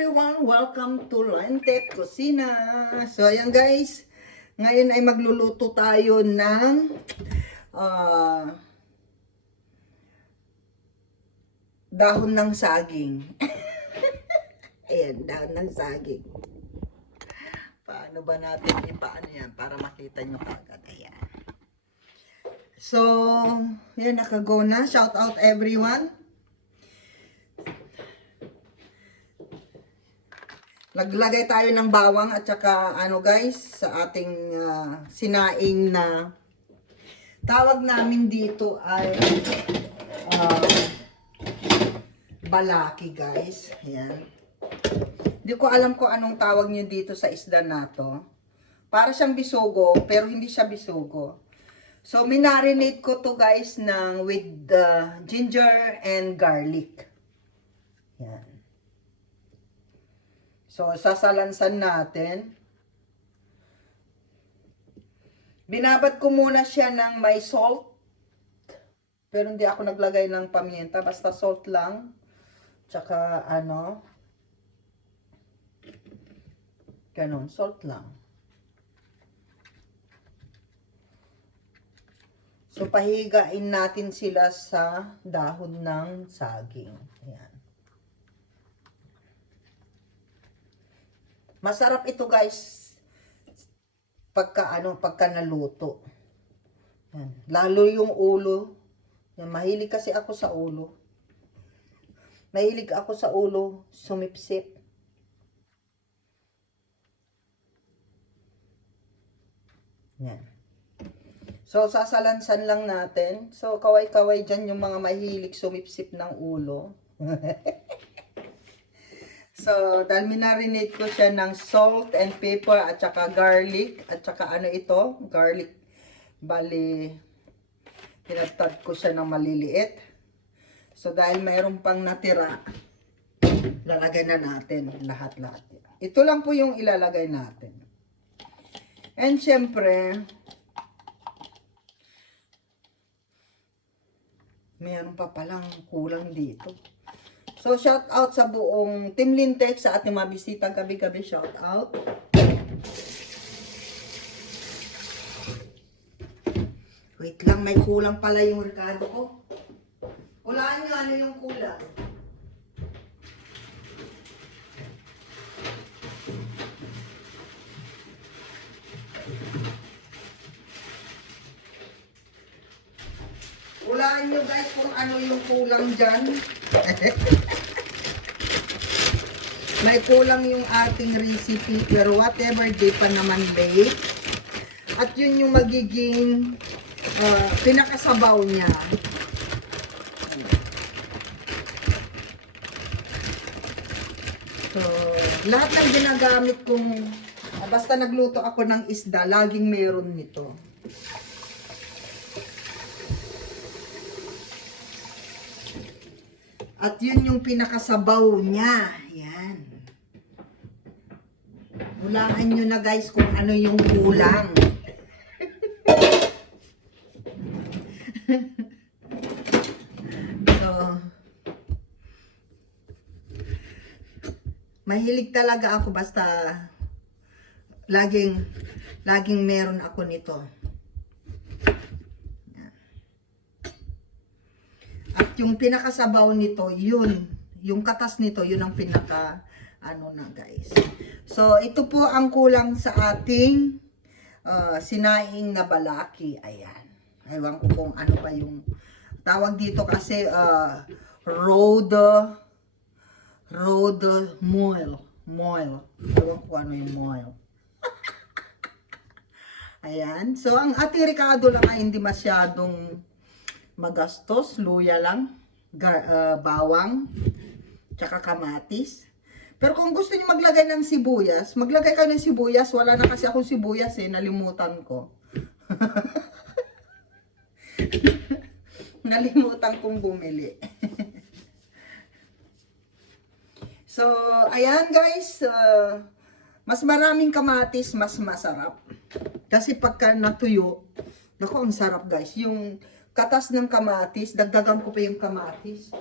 everyone! Welcome to Lantec Kusina. So, ayan guys. Ngayon ay magluluto tayo ng dahon ng saging. Ayan, dahon ng saging. Paano ba natin ipaano yan para makita nyo kagad? Ayan. So, yan, nakago na. Shout out everyone. Naglagay tayo ng bawang at saka ano guys sa ating sinaing na tawag namin dito ay balaki guys. Ayan. Hindi ko alam kung anong tawag niyo dito sa isda na to. Para siyang bisugo pero hindi siya bisugo. So minarinate ko to guys with ginger and garlic. Ayan. So, sasalansan natin. Binabad ko muna siya ng may salt. Pero hindi ako naglagay ng paminta. Basta salt lang. Tsaka ano. Ganon, salt lang. So, pahigain natin sila sa dahon ng saging. Ayan. Masarap ito guys pagka naluto. Yan. Lalo yung ulo. Yan, mahilig kasi ako sa ulo. Mahilig ako sa ulo sumipsip. Yan. So sasalansan lang natin. So kaway-kaway dyan yung mga mahilig sumipsip ng ulo. So, dahil minarinate ko siya ng salt and pepper at saka garlic. At saka ano ito? Garlic. Bali, pinatad ko siya ng maliliit. So, dahil mayroon pang natira, lalagay na natin lahat-lahat. Ito lang po yung ilalagay natin. And syempre, mayroon pa palang kulang dito. So, shout out sa buong Team Lantec, sa ating mga bisita gabi-gabi, shout out. Wait lang, may kulang pala yung Ricardo ko. Hulaan nyo ano yung kulang. Hulaan nyo guys kung ano yung kulang dyan. May kulang yung ating recipe pero whatever, di pa naman bake. At yun yung magiging pinakasabaw niya. So, lahat ng ginagamit kong basta nagluto ako ng isda, laging meron nito. At yun yung pinakasabaw niya. Yan. Hulaan nyo na guys kung ano yung kulang. So, mahilig talaga ako basta laging meron ako nito. At yung pinakasabaw nito, yun. Yung katas nito, yun ang pinaka, ano na guys. So, ito po ang kulang sa ating sinaing na balaki. Ayan. Ewan ko kung ano pa yung tawag dito kasi road moil. Ewan ko ano yung moil. Ayan. So, ang ating Ricardo lang ay hindi masyadong magastos, luya lang, bawang, tsaka kamatis. Pero kung gusto niyo maglagay ng sibuyas, maglagay kayo ng sibuyas. Wala na kasi akong sibuyas nalimutan ko. Nalimutan kong bumili. So, ayan guys, mas maraming kamatis, mas masarap. Kasi pagka natuyo, naku, ang sarap guys. Yung katas ng kamatis, dagdagan ko pa yung kamatis.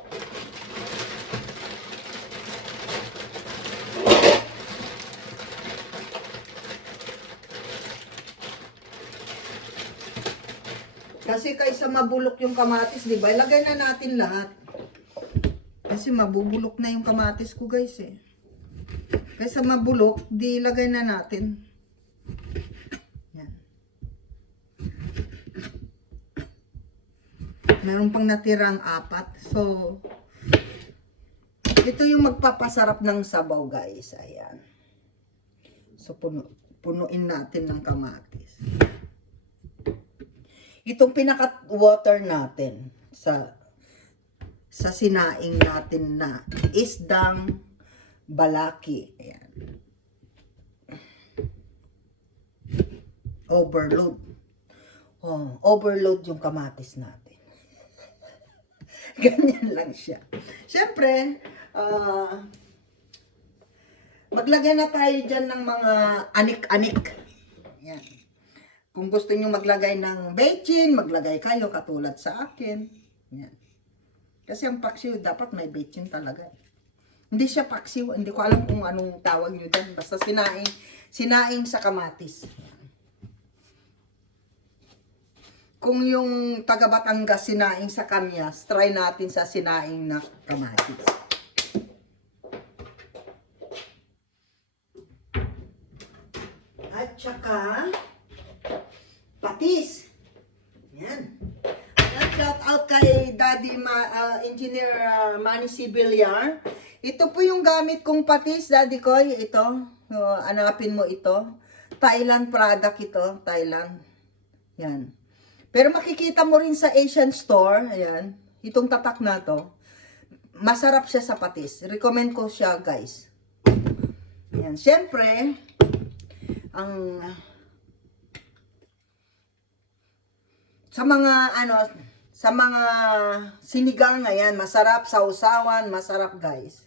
Kasi kaysa mabulok yung kamatis, di ba? Ilagay na natin lahat. Kasi mabubulok na yung kamatis ko, guys, eh. Kaysa mabulok, di ilagay na natin. Yan. Meron pang natirang 4. So, ito yung magpapasarap ng sabaw, guys. Ayan. So, punuin natin ng kamatis. Itong pinaka-water natin sa sinaing natin na isdang balaki. Ayan. Overload. Oh, overload yung kamatis natin. Ganyan lang siya. Siyempre, maglagay na tayo dyan ng mga anik-anik. Ayan. Kung gusto nyo maglagay ng bechin, maglagay kayo katulad sa akin. Yan. Kasi ang paksiw dapat may bechin talaga. Hindi siya paksiw, hindi ko alam kung anong tawag nyo dyan. Basta sinaing sa kamatis. Kung yung taga Batangas sinaing sa kamyas, try natin sa sinaing na kamatis. At saka patis. Yan. Shout out kay Daddy Engineer Manny Sibiliar. Ito po yung gamit kong patis, Daddy Koy. Ito. Hanapin mo ito. Thailand product ito. Thailand. Yan. Pero makikita mo rin sa Asian store. Ayan. Itong tatak na to. Masarap siya sa patis. Recommend ko siya, guys. Yan. Siyempre, sa mga sinigang, ayan, masarap, sausawan, masarap, guys.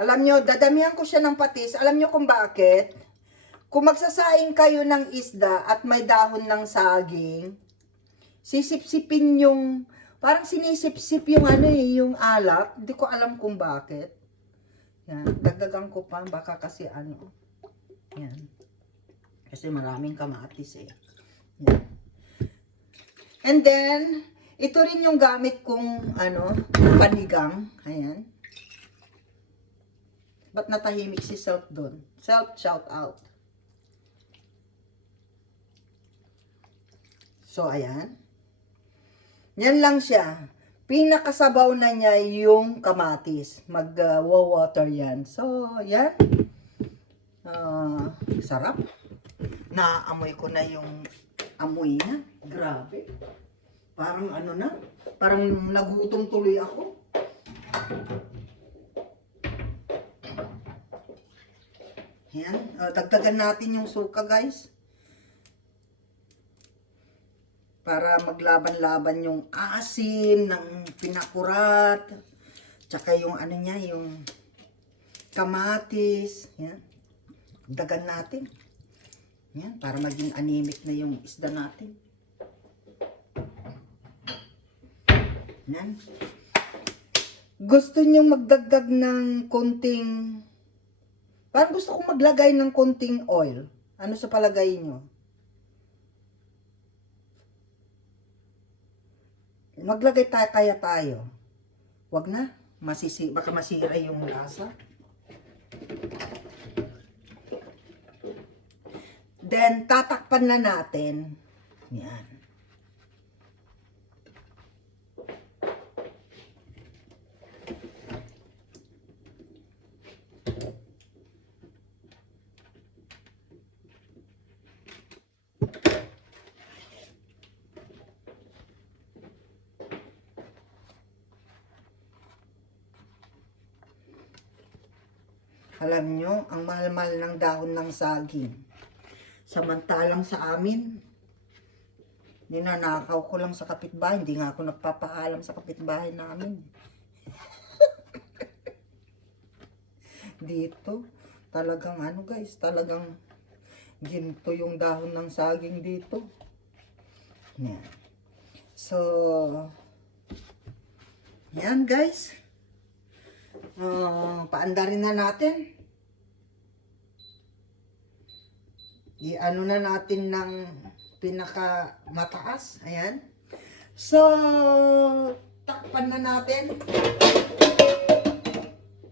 Alam nyo, dadamihan ko siya ng patis. Alam nyo kung bakit? Kung magsasaing kayo ng isda at may dahon ng saging, sisip-sipin yung, parang sinisip-sip yung yung alat. Hindi ko alam kung bakit. Yan, dagdagan ko pa, baka kasi yan. Kasi maraming kamatis eh. Yan. And then, ito rin yung gamit kong, panigang. Ayan. Ba't natahimik si Self doon? Self, shout out. So, ayan. Yan lang siya. Pinakasabaw na niya yung kamatis. Mag-water yan. So, yan. Sarap. Naamoy ko na yung amoy na. Grabe. Parang parang nagutom tuloy ako. Yan. Dagdagan natin yung suka, guys. Para maglaban-laban yung asim ng pinakurat. Tsaka yung yung kamatis. Yan. Dagan natin. Yan. Para maging anemic na yung isda natin. Yan. Gusto nyo magdagdag ng konting, parang gusto kong maglagay ng konting oil. Ano sa palagay nyo? Maglagay tayo. Wag na. Baka masira yung lasa. Then, tatakpan na natin. Yan. Alam nyo, ang mahal-mahal ng dahon ng saging. Samantalang sa amin, ninanakaw ko lang sa kapitbahay. Hindi nga ako nagpapaalam sa kapitbahay namin. Dito, talagang guys, talagang ginto yung dahon ng saging dito. Yan. So, yan guys. Paandarin na natin. I-ano na natin ng pinaka mataas. Ayan. So, takpan na natin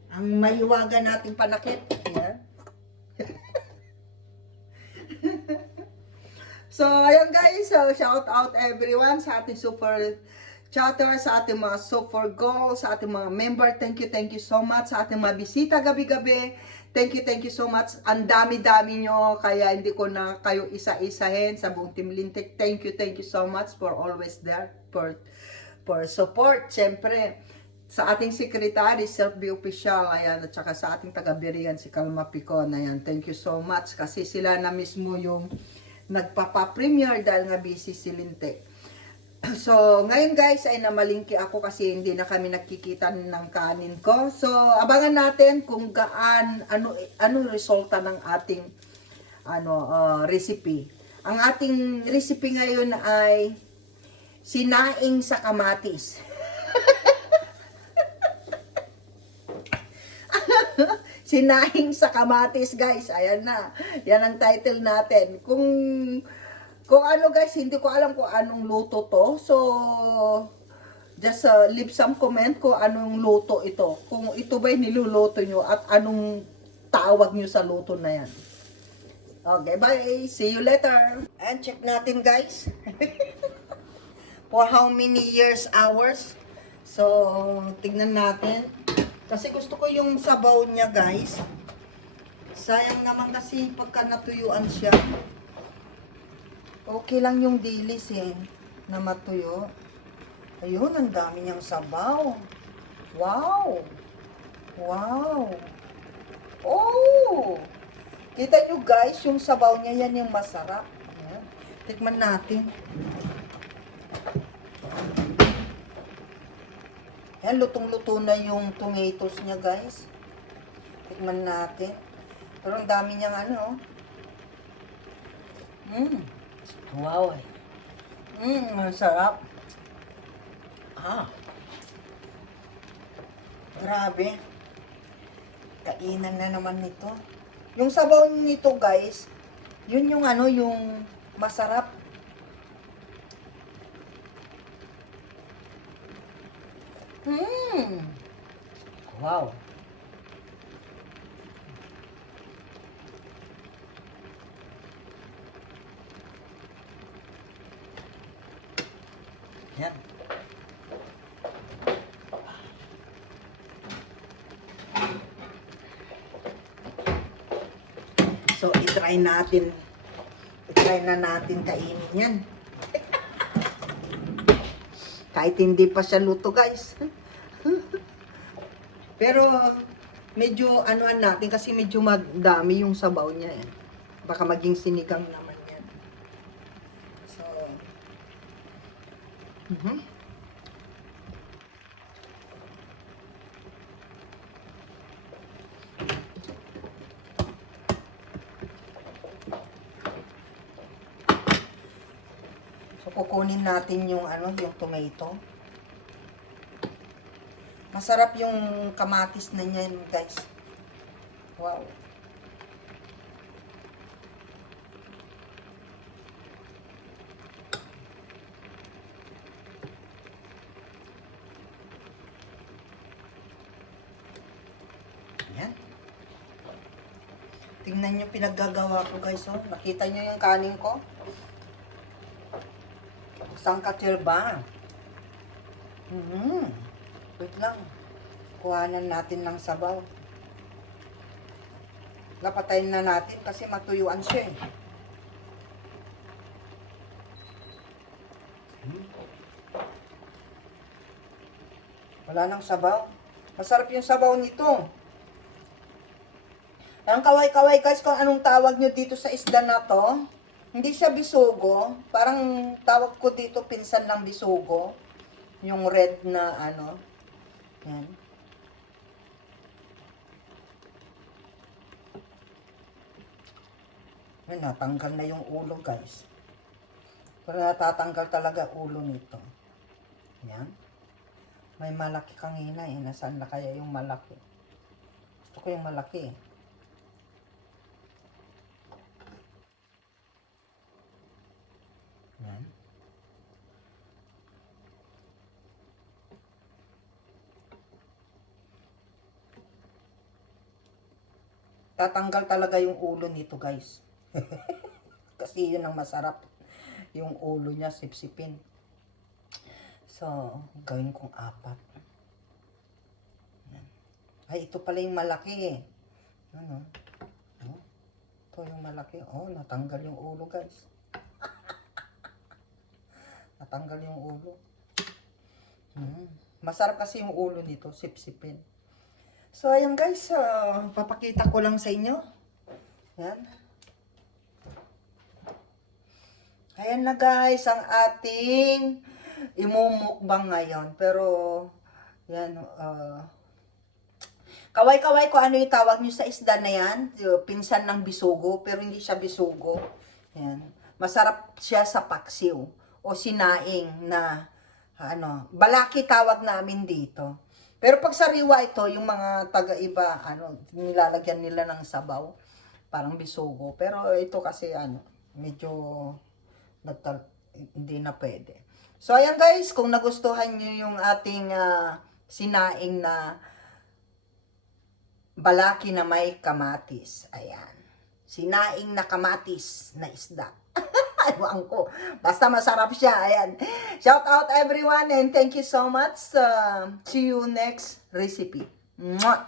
ang mahiwaga nating panakit. Ayan. So, ayan guys. So, shout out everyone sa ating super chatter, sa ating mga super goals, sa ating mga member. Thank you so much. Sa ating mga bisita gabi-gabi. Thank you so much. Ang dami-dami nyo, kaya hindi ko na kayo isa-isahin sa buong Team Lintik. Thank you so much for always there, for support. Siyempre, sa ating secretary, Self-Be Official, ayan, at saka sa ating taga-Birigan, si Kalma Picon, ayan, thank you so much. Kasi sila na mismo yung nagpapa-premiere dahil nga busy si Lintik. So, ngayon guys ay namalingki ako kasi hindi na kami nakikita ng kanin ko. So, abangan natin kung ano resulta ng ating recipe. Ang ating recipe ngayon ay sinaing sa kamatis. Sinaing sa kamatis guys. Ayan na. Yan ang title natin. Kung ano guys, hindi ko alam kung anong luto to. So, just leave some comment kung anong luto ito. Kung ito ba'y niluluto nyo at anong tawag nyo sa luto na yan. Okay, bye. See you later. And check natin guys. For how many years, hours. So, tignan natin. Kasi gusto ko yung sabaw niya guys. Sayang naman kasi pagka natuyuan siya. Okay lang yung dilis na matuyo. Ayun, ang dami niyang sabaw. Wow! Wow! Oh! Kita nyo guys, yung sabaw niya, yan yung masarap. Ayan. Tikman natin. Yan, lutong-luto na yung tomatoes niya guys. Tikman natin. Pero ang dami niyang Wow eh. Masarap. Grabe. Kainan na naman nito. Yung sabaw nito guys, yun yung yung masarap. Wow. Yan. So, i-try na natin kainin yan. Kahit hindi pa siya luto, guys. Pero, medyo natin kasi medyo madami yung sabaw niya eh. Baka maging sinigang naman yan. So, So, kukunin natin yung yung tomato. Masarap yung kamatis na niyan, guys. Wow. Yan. Tingnan nyo pinaggagawa ko, guys. Oh. Nakita nyo yung kanin ko? Isang katirba. Wait lang. Kuhanan natin ng sabaw. Napatayin na natin kasi matuyuan siya eh. Wala nang sabaw. Masarap yung sabaw nito. Ang kaway-kaway guys, kung anong tawag nyo dito sa isda na to. Hindi siya bisugo. Parang tawag ko dito pinsan ng bisugo. Yung red na Yan. Ay, natanggal na yung ulo guys. Pero natatanggal talaga ulo nito. Yan. May malaki kanina eh. Nasaan na kaya yung malaki? Gusto ko yung malaki eh. Yan. Tatanggal talaga yung ulo nito, guys. Kasi yun ang masarap. Yung ulo niya, sipsipin. So, gawin kong 4. Ay, ito pala yung malaki eh. Ano? Oh, ito yung malaki. Oh, natanggal yung ulo, guys. Natanggal yung ulo. Masarap kasi yung ulo nito, sipsipin. So, ayan guys, papakita ko lang sa inyo. Yan. Ayan na guys, ang ating imumukbang ngayon. Pero, yan, kaway-kaway ko ano yung tawag nyo sa isda na yan. Pinsan ng bisugo, pero hindi siya bisugo. Yan. Masarap siya sa paksiw o sinaing na, balaki tawag namin dito. Pero pag sariwa ito, yung mga taga-iba, nilalagyan nila ng sabaw. Parang bisugo. Pero ito kasi, medyo hindi na pwede. So, ayan guys, kung nagustuhan nyo yung ating sinaing na balaki na may kamatis. Ayan. Sinaing na kamatis na isda. Ewan ko. Basta masarap siya. Ayan. Shout out everyone and thank you so much. See you next recipe. Mwah!